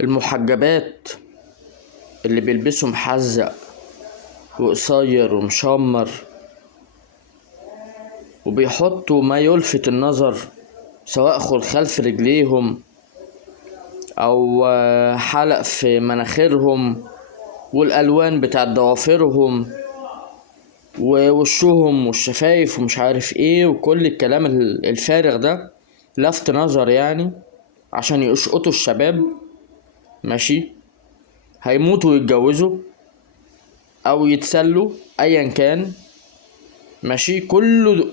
المحجبات اللي بيلبسوا محزق وقصير ومشمر وبيحطوا ما يلفت النظر، سواء خلف رجليهم او حلق في مناخيرهم، والالوان بتاعت ضوافرهم ووشهم والشفايف ومش عارف ايه، وكل الكلام الفارغ ده لفت نظر يعني عشان يشقطوا الشباب. ماشي، هيموتوا ويتجوزوا او يتسلوا ايا كان. ماشي، كل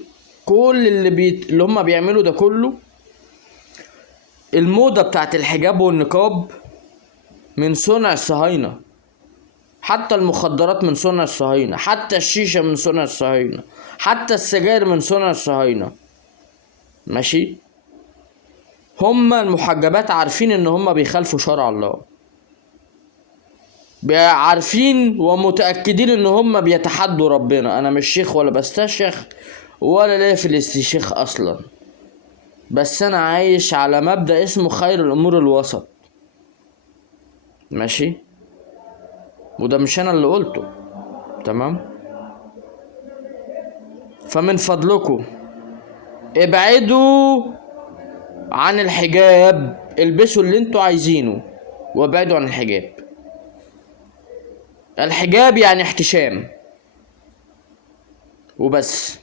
اللي هم بيعملوا ده كله. الموضة بتاعت الحجاب والنقاب من صنع الصهاينة، حتى المخدرات من صنع الصهاينة، حتى الشيشة من صنع الصهاينة، حتى السجاير من صنع الصهاينة. ماشي، هما المحجبات عارفين ان هما بيخالفوا شرع الله، عارفين ومتأكدين ان هما بيتحدوا ربنا. انا مش شيخ ولا بستشيخ ولا ليا في الاستشيخ اصلا، بس انا عايش على مبدأ اسمه خير الامور الوسط. ماشي، وده مش انا اللي قلته. تمام، فمن فضلكم ابعدوا عن الحجاب، البسوا اللي انتوا عايزينه وابعدوا عن الحجاب. الحجاب يعني احتشام وبس.